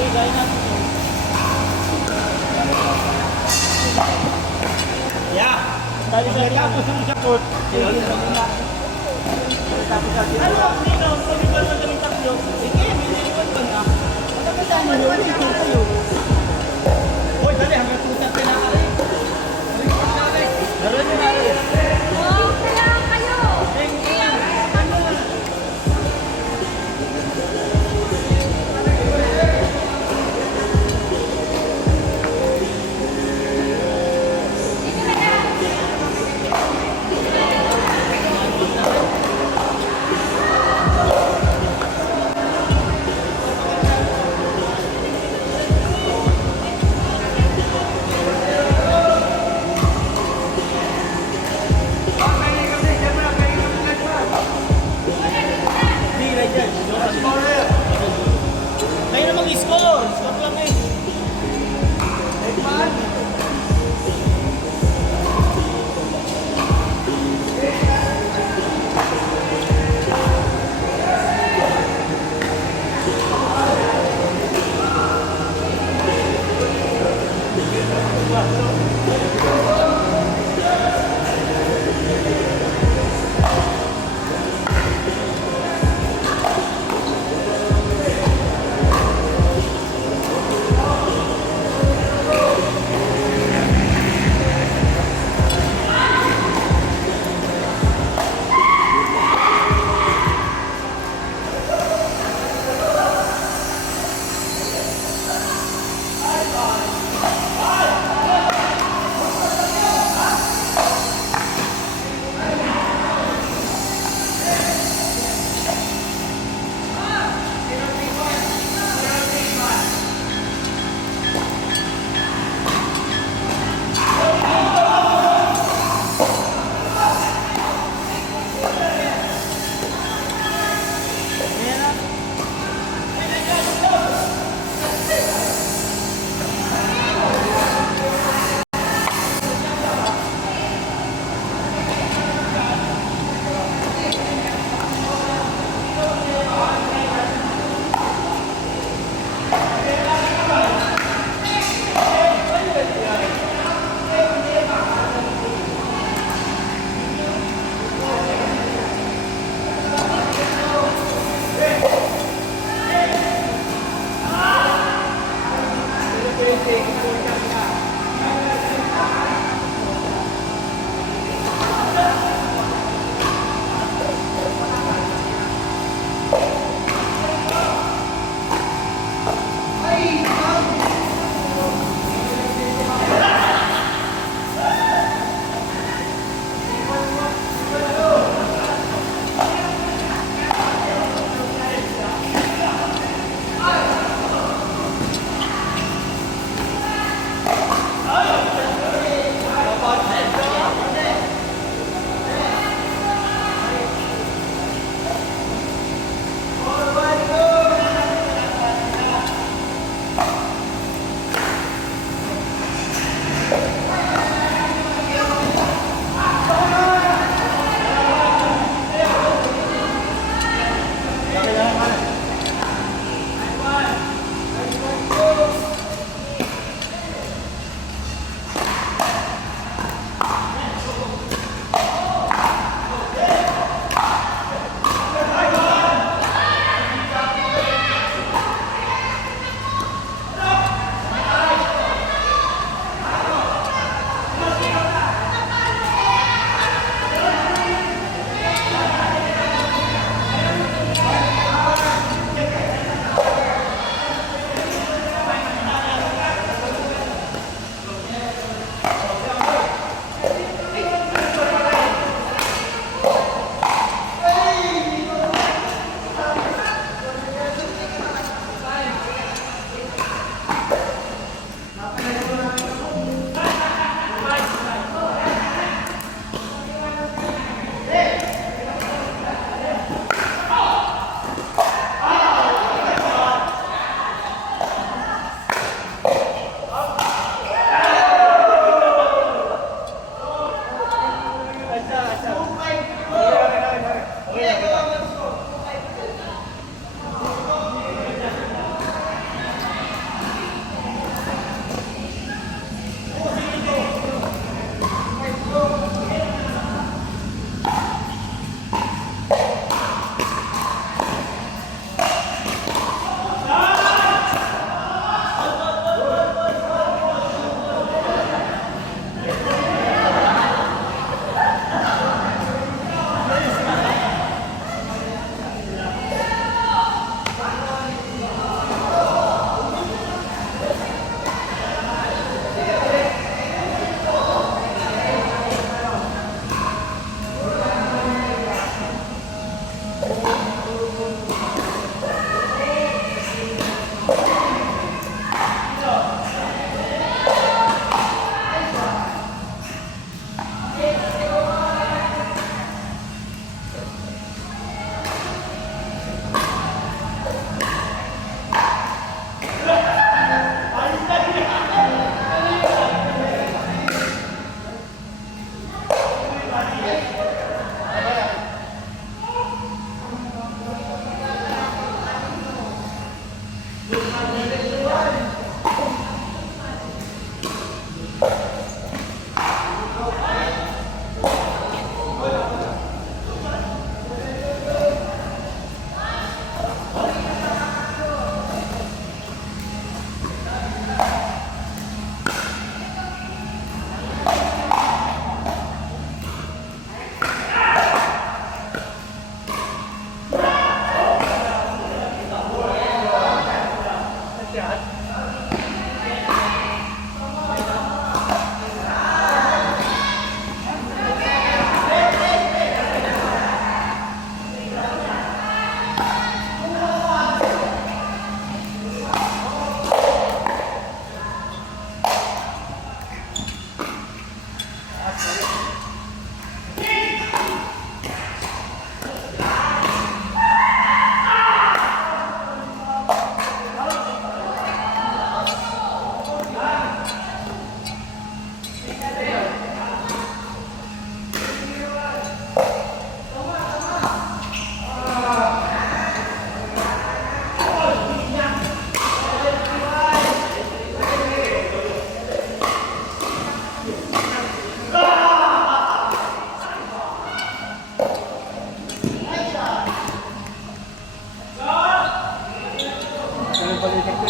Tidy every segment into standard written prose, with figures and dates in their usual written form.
Ya, tadi saya tapos yung support. Tapos lagi. Ano, Nino, pwede ba naman kami tatlo? Sige, may nilipan ka na. Matapos mo yun, ito kayo. Hoy, dali, hanggang tutat ka na ka rin. Daran nyo na rin. Oh, kailangan kayo!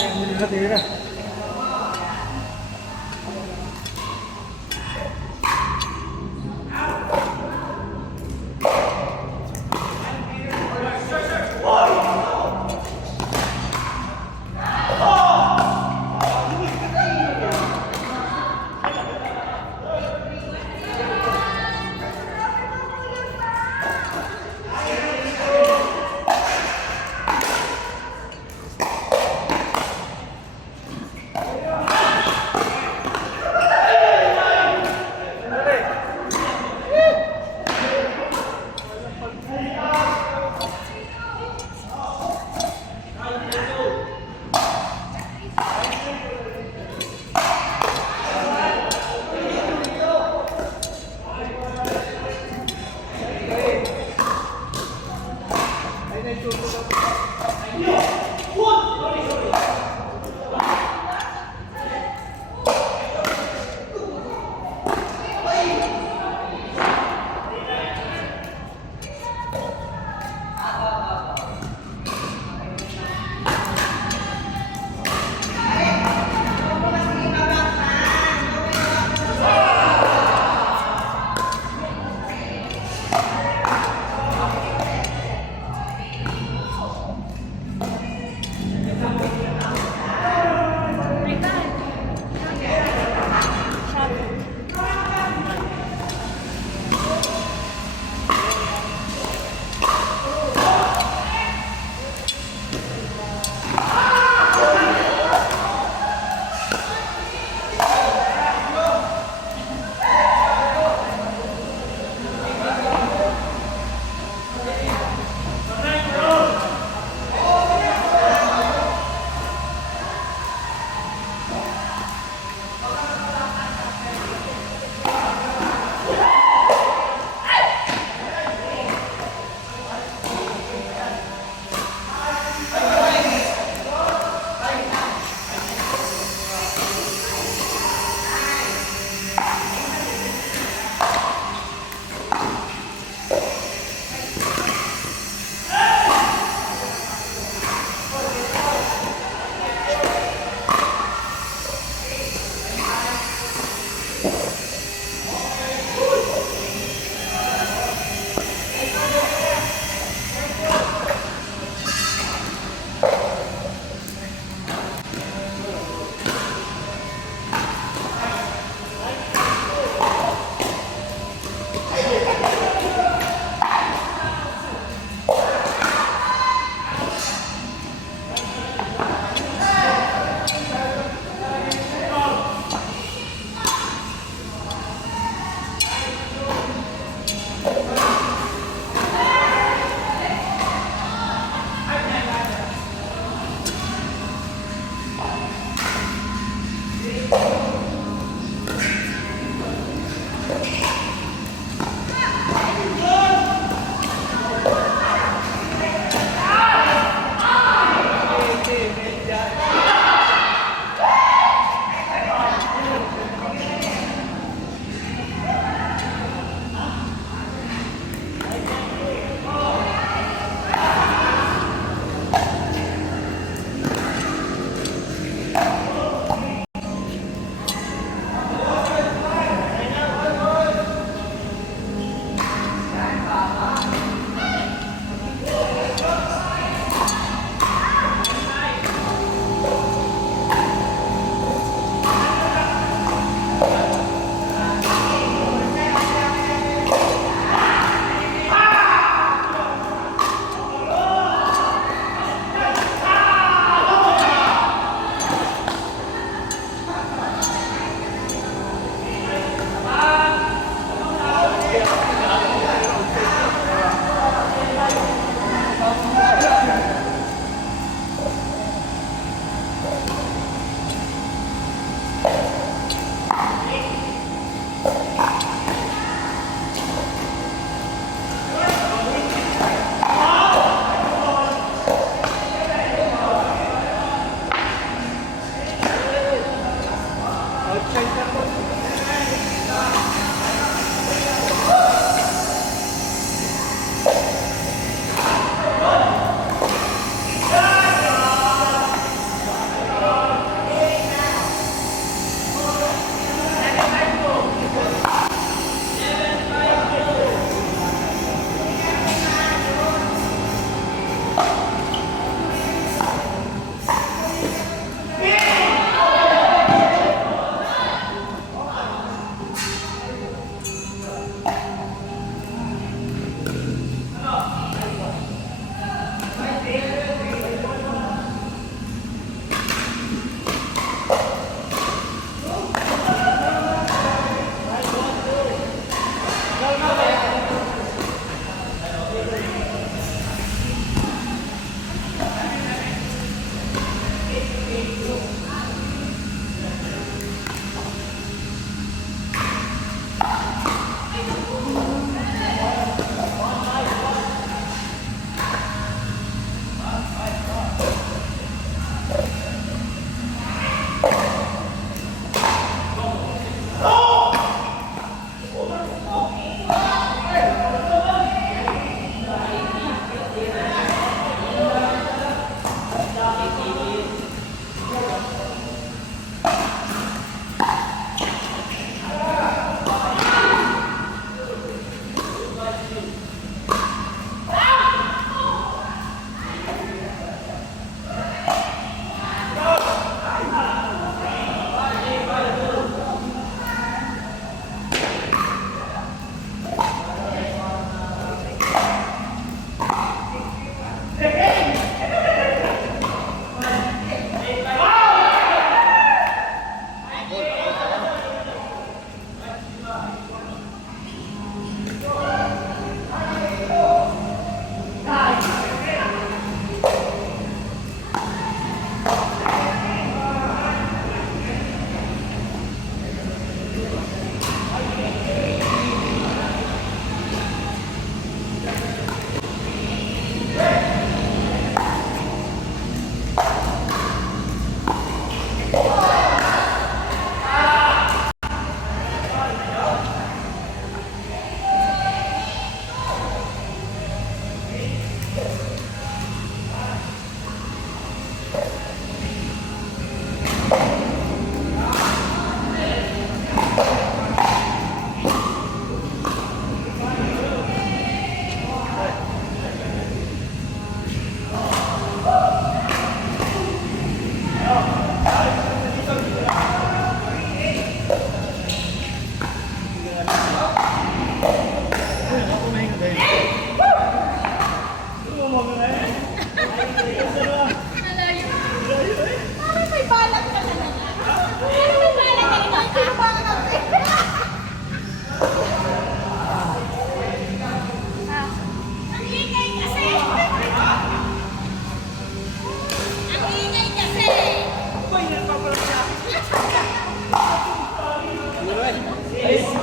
Tira.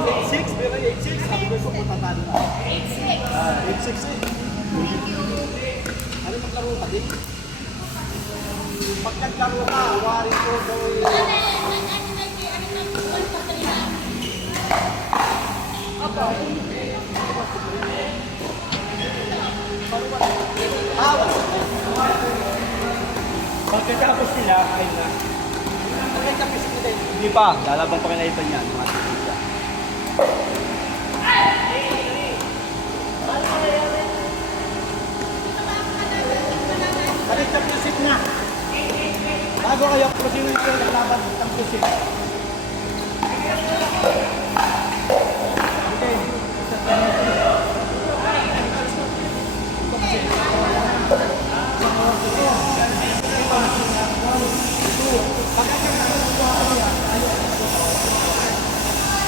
8-6, pero 8-6. Sabi ko po tatalo na. 8-6. 8-6 eh. Ano maglaro ka din? Pag naglaro ka, wari ko gawin. Pagkatapos nila, ayun na. Pagkatapos nila. Hindi pa, lalabang pa kinaitan yan. Mga tisa. Balik championship na. Bago kayo, kung sino yung naglaban ng championship. Okay.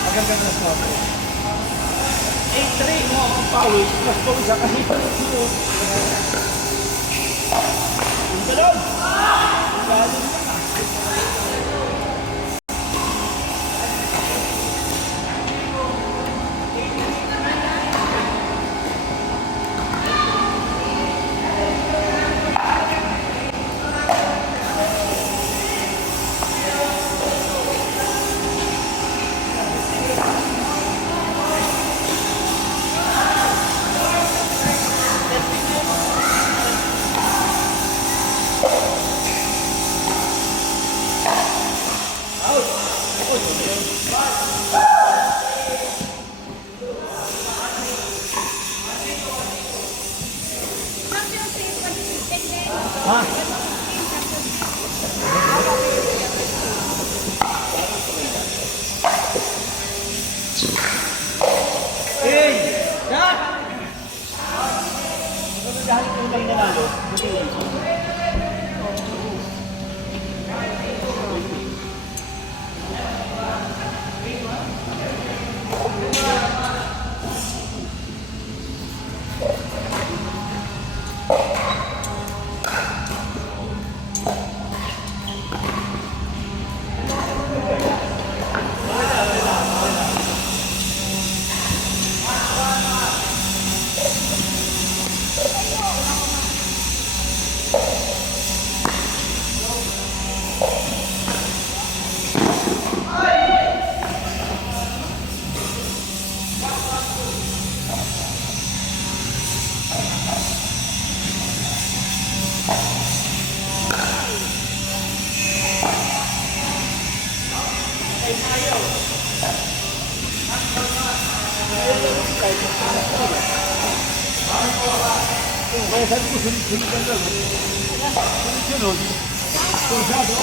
Magandang na sa 8-3 mo ang power. Mas po isa kasi sino. Ang galon! Ang galon na. Ha? Hey! Kat! Ano dahil kung lang nanalo? Kaya sabi ko, sulit-sulitan lang. Sunod. Kursado.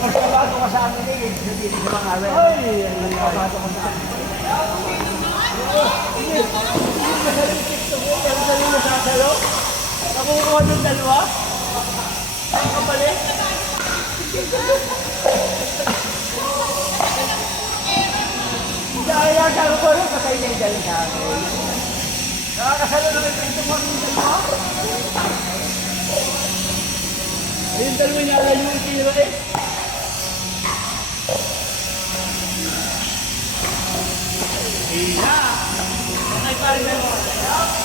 Mas kabado ka sa amin eh. Hindi sa mga awet. Ay, mas kabado ka sa amin. Nakukuha ng dalawa? Ang kapalit? Kaya sabi ko rin, patay na yung dalawa sa akin. Nakakasalo naman ito mo yung dalawa? Yung dalawa niya alam yung tiro eh.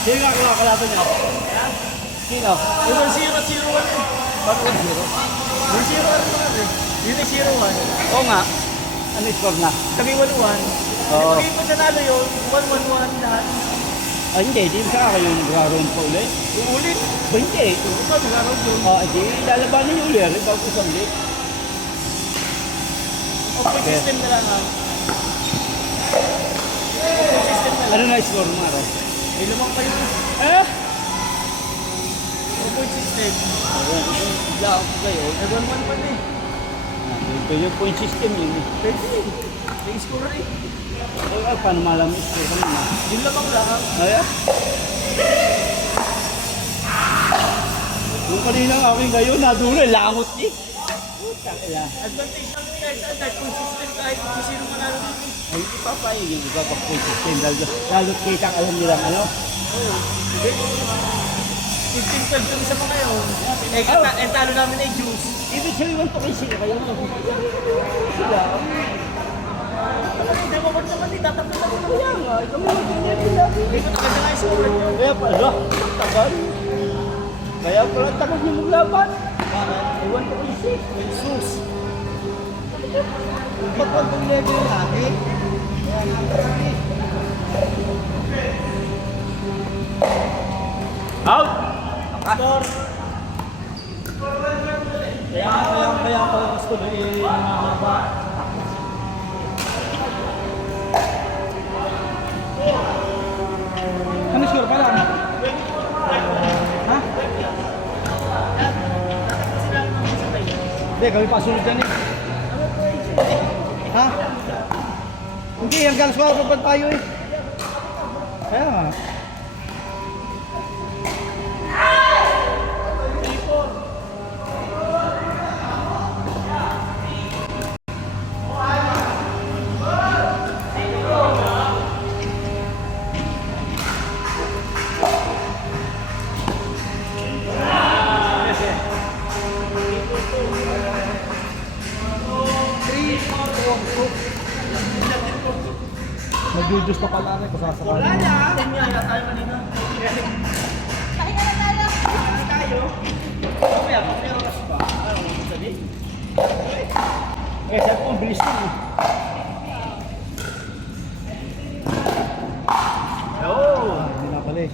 Sino nga kakalaban niya? Sino? Yung 0-0-1 eh. Ba't 1-0? Yung 0 ano naman eh. Yun ay 0-1. Oo nga. Ano yung score na? Kami 1-1. Oo. Pag ipon nanalo yun, 1-1-1 lahat. Ah, hindi. Di sa akin yung nagkaroon pa ulit. Yung ulit. Ba hindi? Ikaw nagkaroon yun. Ah, hindi. Lalabanan yung ulit. Bago isang ulit. Open system na lang ha. Open system na lang. Ano na score mo araw? May lumang pa yun. Eh? Open system. Lang ko kayo. May 1-1 pa na eh. Ito yung point system yun. Pwede eh. May score eh. Ay, paano malam yung score kanina? Yung lamang lang. Ay, ah? Yung kanina aking kayo, nadulay, langot eh. Kaya, Advantage lang yung kahit consistent kahit kung sino manalo dito. ay ipapayag yung iba pag point system. Lalo't kita alam nilang ano. 15-12 kami sa mga yun. Talo namin ay juice. Ibig sabihin to kasi kayo mo. Sila. Hindi mo man naman, tatatlo na ko yan. Ikaw mo ganyan nila. Hindi ko nakita nga yung score nyo. Kaya pala, tagal. Kaya pala tagal niyo maglaban. Ewan ko kasi. Jesus. Ba't wag mong level lagi? Out! Score. Kaya pala gusto na mahaba. Ano sure pala? Ha? Hindi, kami pasunod yan eh. Ha? Hindi, hanggang sa pa tayo eh. Kaya nga. Nag-juice pa pala rin kung sasakali. Wala na. Kanya tayo kanina. Pahinga na tayo. Tayo. Mamaya, meron kasi ba? Ano sabi? Eh, sabi ko, ang bilis nun. Hindi na pala eh.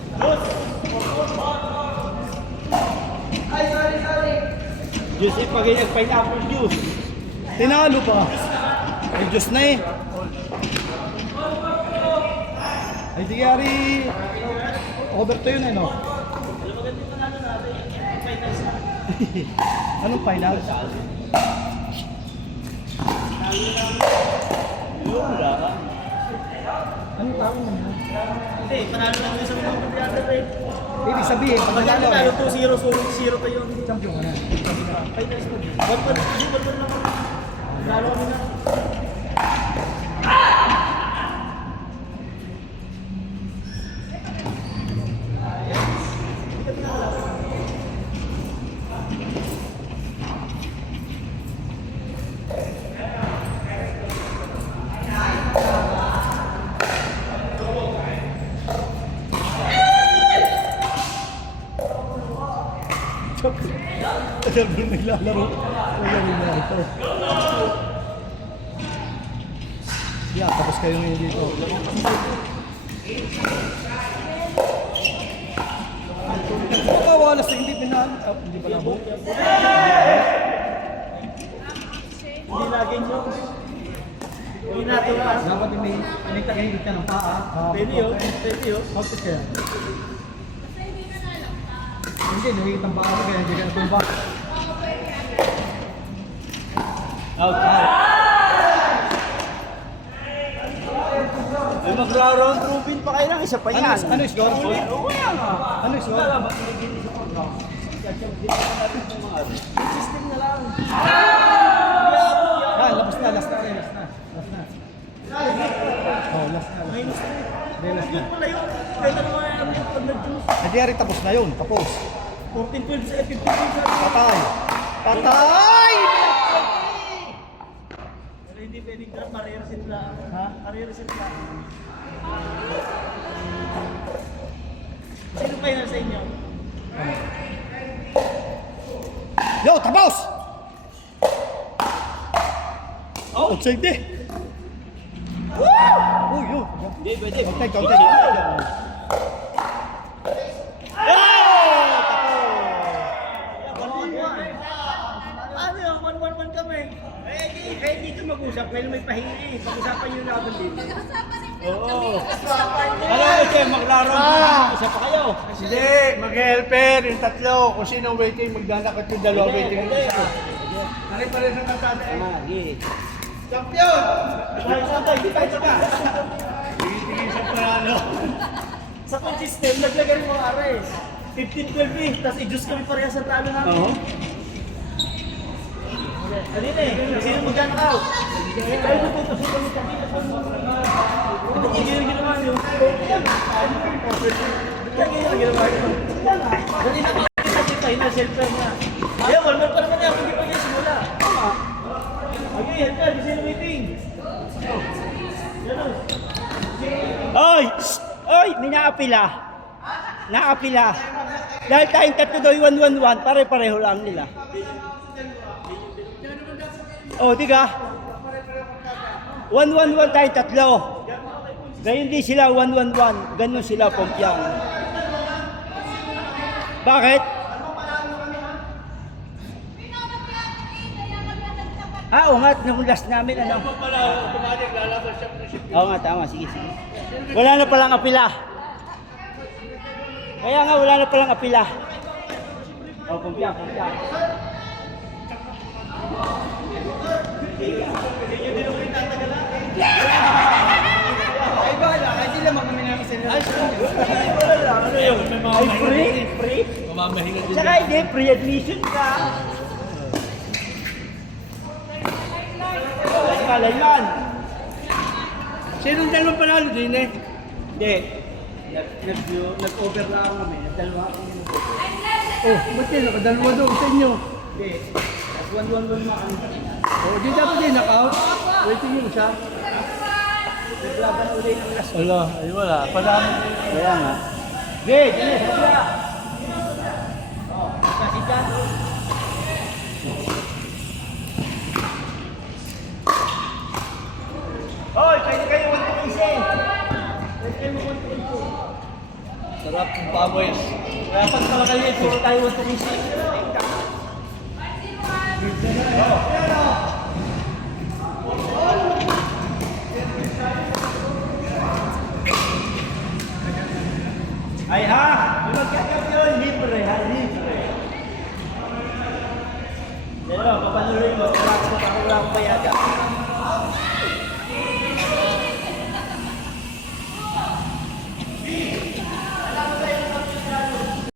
Juice eh, pag nag-pineapple juice. Tinalo pa. May juice na eh. Ay, di kaya over to yun eh, no? Anong final? Anong tawag mo? Hindi, panalo namin sa mga pagkakata eh. Ibig sabihin, pag Pagkakata nanalo, tayo 2-0 tayo. champion ka na. Ay, nice mo. One lang kami. Lalo kami na. Alam mo naglalaro. Ayan yung mga ito. Yeah, tapos kayo ngayon dito. Pagkawalas na hindi pinal. Oh, hindi pala ho. Hindi lagi nyo. Hindi natin pa. Dapat may tagahigit ka ng paa. Pwede yun. Pwede yun. Bakit kaya? Hindi, nahigit ang paa mo kaya hindi ka natumba. Out, out. Ay, magra-round robin pa kayo ng isa pa yan. Ano is score? Oo, yan nga. Ano is score? System na lang. Yan, labas na, last na rin, last na. Last na. Oh, last na, last na. Minus 3. Hindi, last na. Yun pala yun. Kahit ano nga yung pag nag-juice. Nagyari, tapos na yun, tapos. 14-12 sa 15 sa Patay! Patay! Pero hindi pwedeng drop, marireset lang. Ha? Marireset lang. Sino final sa inyo? Yo, tapos! Oh, outside eh! Woo! Uy, yun. Hindi, pwede. Counted, counted. Ano yun? 1-1-1 kami. Eh, dito mag-usap. Kaya may pahingi eh. Pag-usapan nyo na ako dito. Pag-usapan rin po Oo. kami. Ano, ito, magra-round robin. Isa pa kayo. Hindi, mag-helper yung tatlo. Kung sino waiting, magdadakot yung dalawa waiting yung isa. Ano pa rin sa tatanda eh? Sige. Champion! Dahil saan tayo? Di tayo saka. Tingin sa plano. Sa point system, naglagay rin mga ares. 15-12 eh. Tapos i-juice kami pareha sa talo namin. Oo. Kanina eh, sino mag-knockout? Ay, tutusin kami kanina. Hindi yung ginawa nyo. Hindi yung ginawa nyo. Kanina ko kita na cellphone niya. Ayaw, wala pa naman ako hindi pa niya simula. Okay, yan ka, di sino waiting. Oy! Oy! May naapila. Naapila. Dahil tayong tatlo daw 111, pare-pareho lang nila. Oh, diga? 111 tayong tatlo. Gayon din sila 111. Ganun sila pompiang. Bakit? Oo nga, nung last namin ano. Pala, automatic lalabas siya principio. Oo nga, tama. Sige, sige. Wala na palang apila. Kaya nga, wala na palang apila. Oh, pompiang, pompiang. Ay, bahala. Ay, sila magkami namin sila. Ano yun? May mga Ay, mahinga free? din. Free? Mamamahinga din. Tsaka hindi, free admission ka. Kalayman. Sinong dalawang panalo din eh? Hindi. Nag-over lang kami. Nagdalawa kami. Oh, ba't yun? Nakadalawa doon sa inyo. Hindi. Nag-1-1-1 na kami. Oh, di dapat din knockout. Waiting yung isa. Naglaban ulit ng last. Wala, ay wala. Padami. Kaya nga. Sige, sige, sabla. Oh, kasi dyan. Hoy, pwede kayo 1-2-3. Pwede kayo 1-2-3. Sarap ng paboys. Kaya pag pala kayo, puro tayo 1-2-3. Ay ha, yung magkakapyon, libre ha, libre. Pero, papanuloy mo, wala akong bayaga.